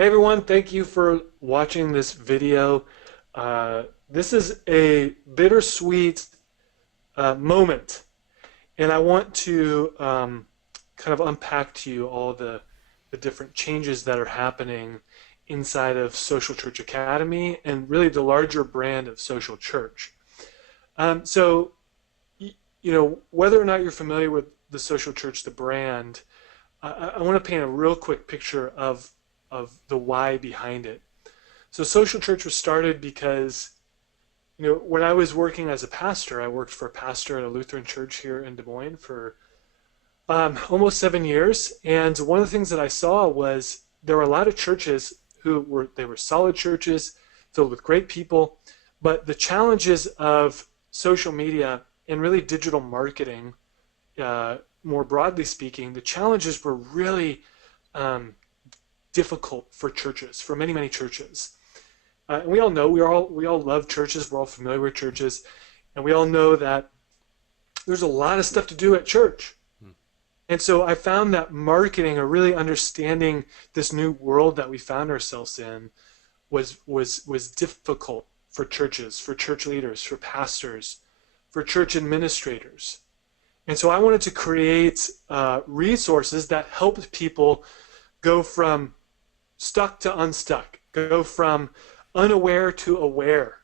Hey everyone, thank you for watching this video. This is a bittersweet moment, and I want to kind of unpack to you all the different changes that are happening inside of Social Church Academy and really the larger brand of Social Church. So, whether or not you're familiar with the Social Church, the brand, I want to paint a real quick picture of the why behind it. So Social Church was started because, when I was working as a pastor, I worked for a pastor at a Lutheran church here in Des Moines for almost 7 years. And one of the things that I saw was there were a lot of churches they were solid churches filled with great people, but the challenges of social media and really digital marketing, more broadly speaking, the challenges were really difficult for churches, for many, many churches. And we all know, we all love churches, we're all familiar with churches, and we all know that there's a lot of stuff to do at church. And so I found that marketing, or really understanding this new world that we found ourselves in, was difficult for churches, for church leaders, for pastors, for church administrators. And so I wanted to create resources that helped people go from stuck to unstuck, go from unaware to aware.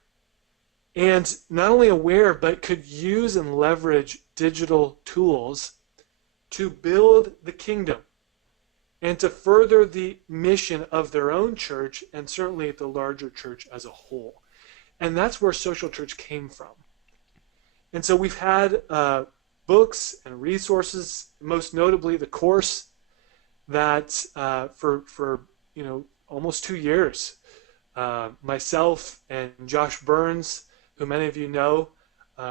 And not only aware, but could use and leverage digital tools to build the kingdom and to further the mission of their own church and certainly the larger church as a whole. And that's where Social Church came from. And so we've had books and resources, most notably the course that for almost 2 years, myself and Josh Burns, who many of you know,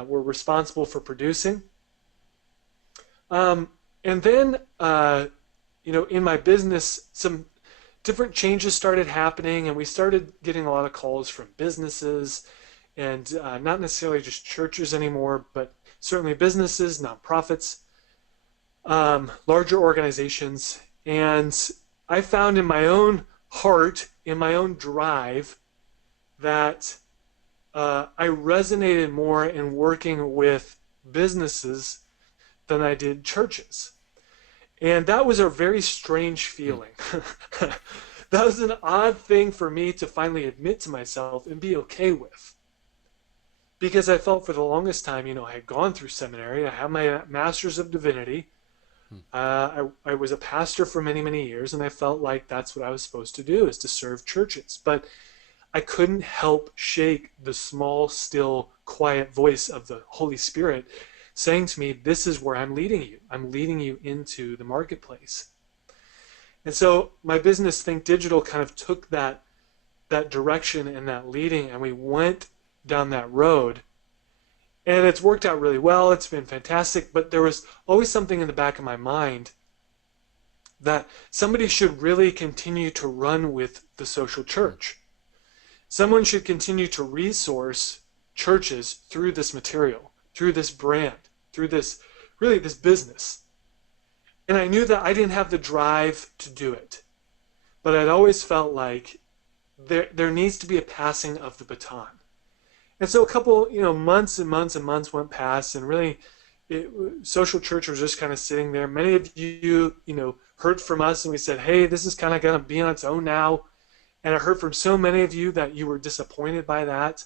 were responsible for producing. And then, in my business, some different changes started happening, and we started getting a lot of calls from businesses, and not necessarily just churches anymore, but certainly businesses, nonprofits, larger organizations. And I found in my own heart, in my own drive, that I resonated more in working with businesses than I did churches. And that was a very strange feeling. That was an odd thing for me to finally admit to myself and be okay with. Because I felt for the longest time, I had gone through seminary, I had my Master's of Divinity, I was a pastor for many, many years, and I felt like that's what I was supposed to do, is to serve churches. But I couldn't help shake the small, still, quiet voice of the Holy Spirit saying to me, this is where I'm leading you. I'm leading you into the marketplace. And so my business, Think Digital, kind of took that direction and that leading, and we went down that road. And it's worked out really well. It's been fantastic. But there was always something in the back of my mind that somebody should really continue to run with the Social Church. Someone should continue to resource churches through this material, through this brand, through this business. And I knew that I didn't have the drive to do it. But I'd always felt like there needs to be a passing of the baton. And so a couple, months and months and months went past, and really, Social Church was just kind of sitting there. Many of you, heard from us, and we said, hey, this is kind of going to be on its own now. And I heard from so many of you that you were disappointed by that.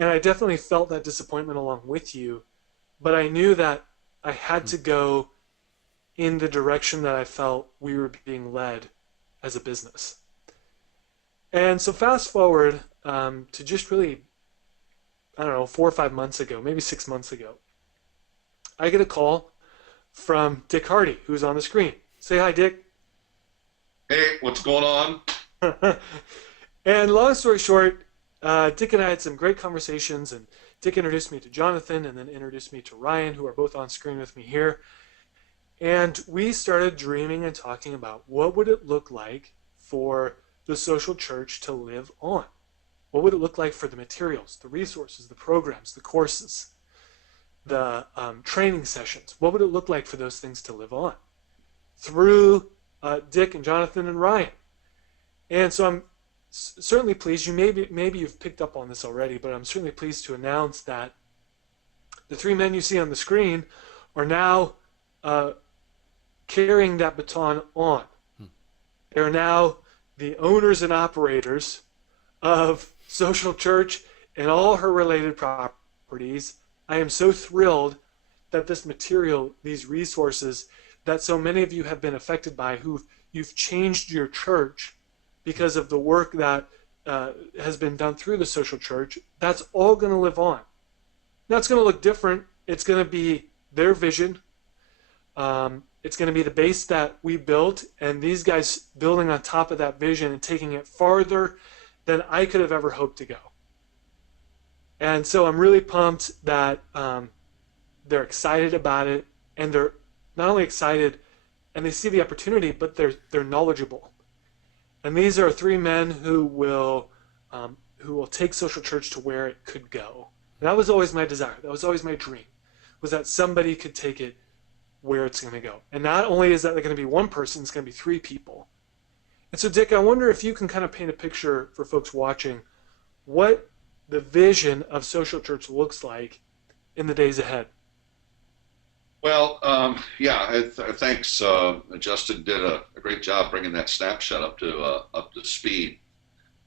And I definitely felt that disappointment along with you. But I knew that I had to go in the direction that I felt we were being led as a business. And so fast forward to just really, 4 or 5 months ago, maybe 6 months ago, I get a call from Dick Hardy, who's on the screen. Say hi, Dick. Hey, what's going on? And long story short, Dick and I had some great conversations, and Dick introduced me to Jonathan and then introduced me to Ryan, who are both on screen with me here. And we started dreaming and talking about what would it look like for the Social Church to live on. What would it look like for the materials, the resources, the programs, the courses, the training sessions? What would it look like for those things to live on? Through Dick and Jonathan and Ryan. And so I'm certainly pleased. Maybe you've picked up on this already, but I'm certainly pleased to announce that the three men you see on the screen are now uh, carrying that baton on. They're now the owners and operators of Social Church and all her related properties. I am so thrilled that this material, these resources that so many of you have been affected by, you've changed your church because of the work that has been done through the Social Church, that's all going to live on. Now it's going to look different. It's going to be their vision. It's going to be the base that we built, and these guys building on top of that vision and taking it farther than I could have ever hoped to go. And so I'm really pumped that they're excited about it, and they're not only excited and they see the opportunity, but they're knowledgeable. And these are three men who will take Social Church to where it could go. And that was always my desire. That was always my dream, was that somebody could take it where it's going to go. And not only is that going to be one person, it's going to be three people. And so, Dick, I wonder if you can kind of paint a picture for folks watching what the vision of Social Church looks like in the days ahead. Well, thanks. Justin did a great job bringing that snapshot up to speed.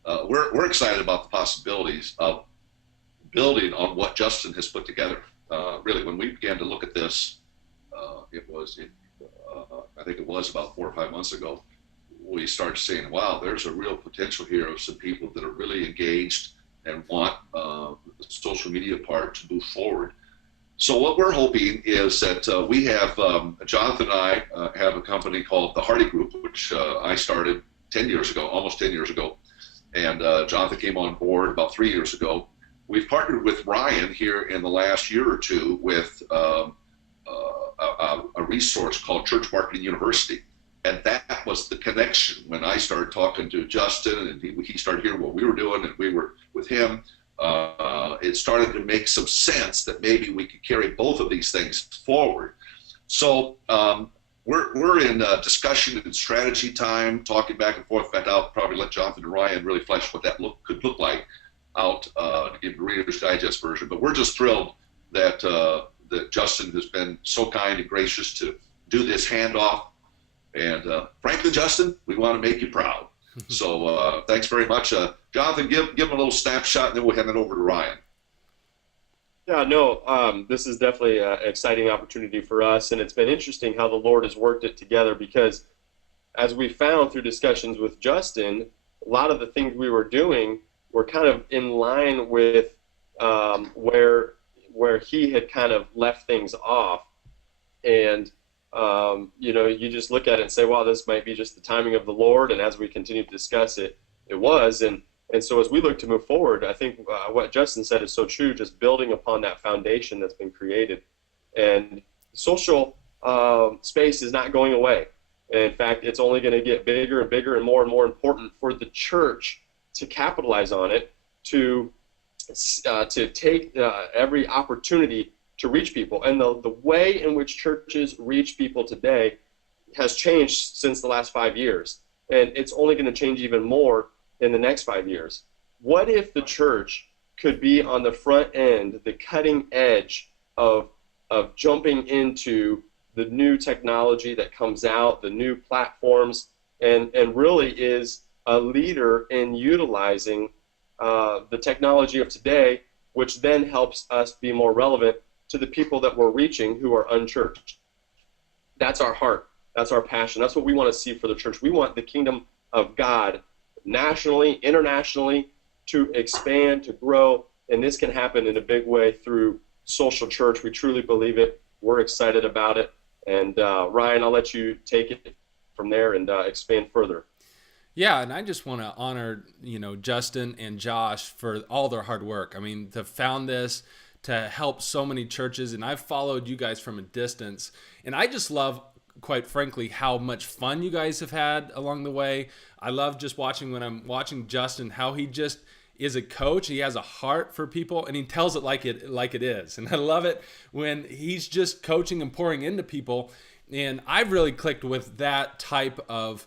We're excited about the possibilities of building on what Justin has put together. Really, when we began to look at this, I think it was about 4 or 5 months ago, we started saying, wow, there's a real potential here of some people that are really engaged and want the social media part to move forward. So what we're hoping is that we have, Jonathan and I have a company called the Hardy Group, which I started 10 years ago, almost 10 years ago. And Jonathan came on board about 3 years ago. We've partnered with Ryan here in the last year or two with a resource called Church Marketing University. And that was the connection when I started talking to Justin and he started hearing what we were doing and we were with him. It started to make some sense that maybe we could carry both of these things forward. So we're in discussion and strategy time, talking back and forth. In fact, I'll probably let Jonathan and Ryan really flesh what that could look like out to give the Reader's Digest version. But we're just thrilled that that Justin has been so kind and gracious to do this handoff. And frankly, Justin, we want to make you proud. So thanks very much. Jonathan, give him a little snapshot, and then we'll hand it over to Ryan. Yeah, no, this is definitely an exciting opportunity for us, and it's been interesting how the Lord has worked it together because as we found through discussions with Justin, a lot of the things we were doing were kind of in line with where he had kind of left things off. And you just look at it and say, wow, this might be just the timing of the Lord. And as we continue to discuss it, it was. And so as we look to move forward, I think what Justin said is so true, just building upon that foundation that's been created. And social space is not going away. In fact, it's only going to get bigger and bigger and more important for the church to capitalize on it, to take every opportunity to reach people. And the way in which churches reach people today has changed since the last 5 years. And it's only going to change even more in the next 5 years. What if the church could be on the front end, the cutting edge of jumping into the new technology that comes out, the new platforms, and really is a leader in utilizing the technology of today, which then helps us be more relevant to the people that we're reaching who are unchurched. That's our heart. That's our passion. That's what we want to see for the church. We want the kingdom of God nationally, internationally, to expand, to grow, and this can happen in a big way through Social Church. We truly believe it. We're excited about it. And Ryan, I'll let you take it from there and expand further. Yeah, and I just want to honor, Justin and Josh for all their hard work. I mean, to found this, to help so many churches, and I've followed you guys from a distance, and I just love, quite frankly, how much fun you guys have had along the way. I love just watching when I'm watching Justin, how he just is a coach. He has a heart for people, and he tells it like it is. And I love it when he's just coaching and pouring into people. And I've really clicked with that type of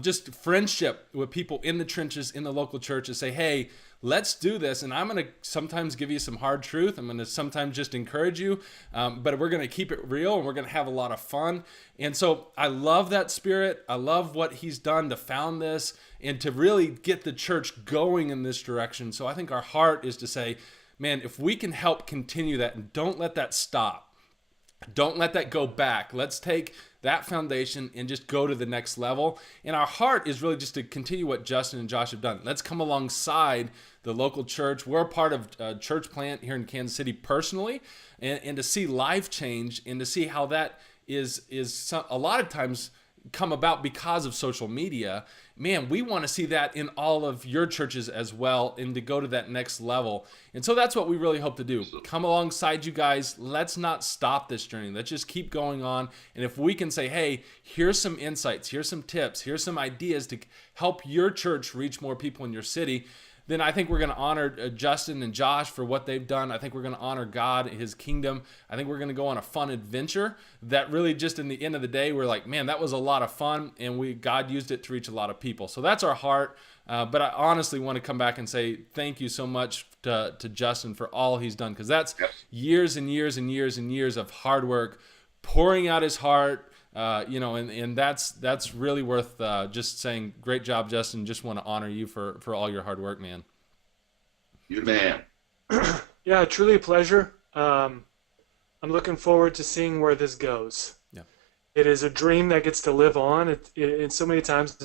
just friendship with people in the trenches, in the local church, to say, hey, let's do this. And I'm going to sometimes give you some hard truth. I'm going to sometimes just encourage you, but we're going to keep it real and we're going to have a lot of fun. And so I love that spirit. I love what he's done to found this and to really get the church going in this direction. So I think our heart is to say, man, if we can help continue that, and don't let that stop. Don't let that go back. Let's take that foundation and just go to the next level. And our heart is really just to continue what Justin and Josh have done. Let's come alongside the local church. We're a part of a church plant here in Kansas City personally, and to see life change and to see how that is a lot of times come about because of social media. Man, we want to see that in all of your churches as well, and to go to that next level. And so that's what we really hope to do. Come alongside you guys. Let's not stop this journey. Let's just keep going on. And if we can say, hey, here's some insights, here's some tips, here's some ideas to help your church reach more people in your city, then I think we're going to honor Justin and Josh for what they've done. I think we're going to honor God, his kingdom. I think we're going to go on a fun adventure that really just in the end of the day, we're like, man, that was a lot of fun, and God used it to reach a lot of people. So that's our heart. But I honestly want to come back and say thank you so much to Justin for all he's done, because that's years and years and years and years of hard work, pouring out his heart, and that's really worth just saying, great job, Justin. Just want to honor you for all your hard work, man. You man. Yeah, truly a pleasure. I'm looking forward to seeing where this goes. Yeah. It is a dream that gets to live on. It so many times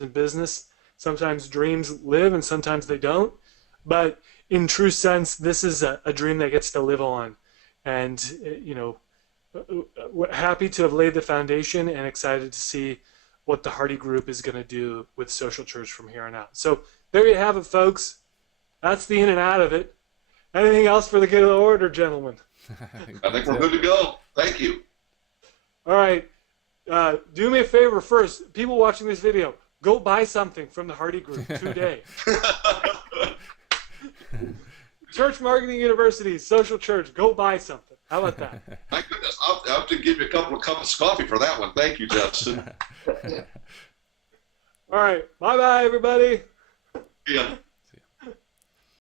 in business, sometimes dreams live and sometimes they don't. But in true sense, this is a dream that gets to live on. And, happy to have laid the foundation and excited to see what the Hardy Group is going to do with Social Church from here on out. So there you have it, folks. That's the in and out of it. Anything else for the good of the order, gentlemen? I think we're good to go. Thank you. All right. Do me a favor first. People watching this video, go buy something from the Hardy Group today. Church Marketing University, Social Church, go buy something. How about that? My goodness, I'll have to give you a couple of cups of coffee for that one. Thank you, Justin. All right. Bye-bye, everybody. Yeah.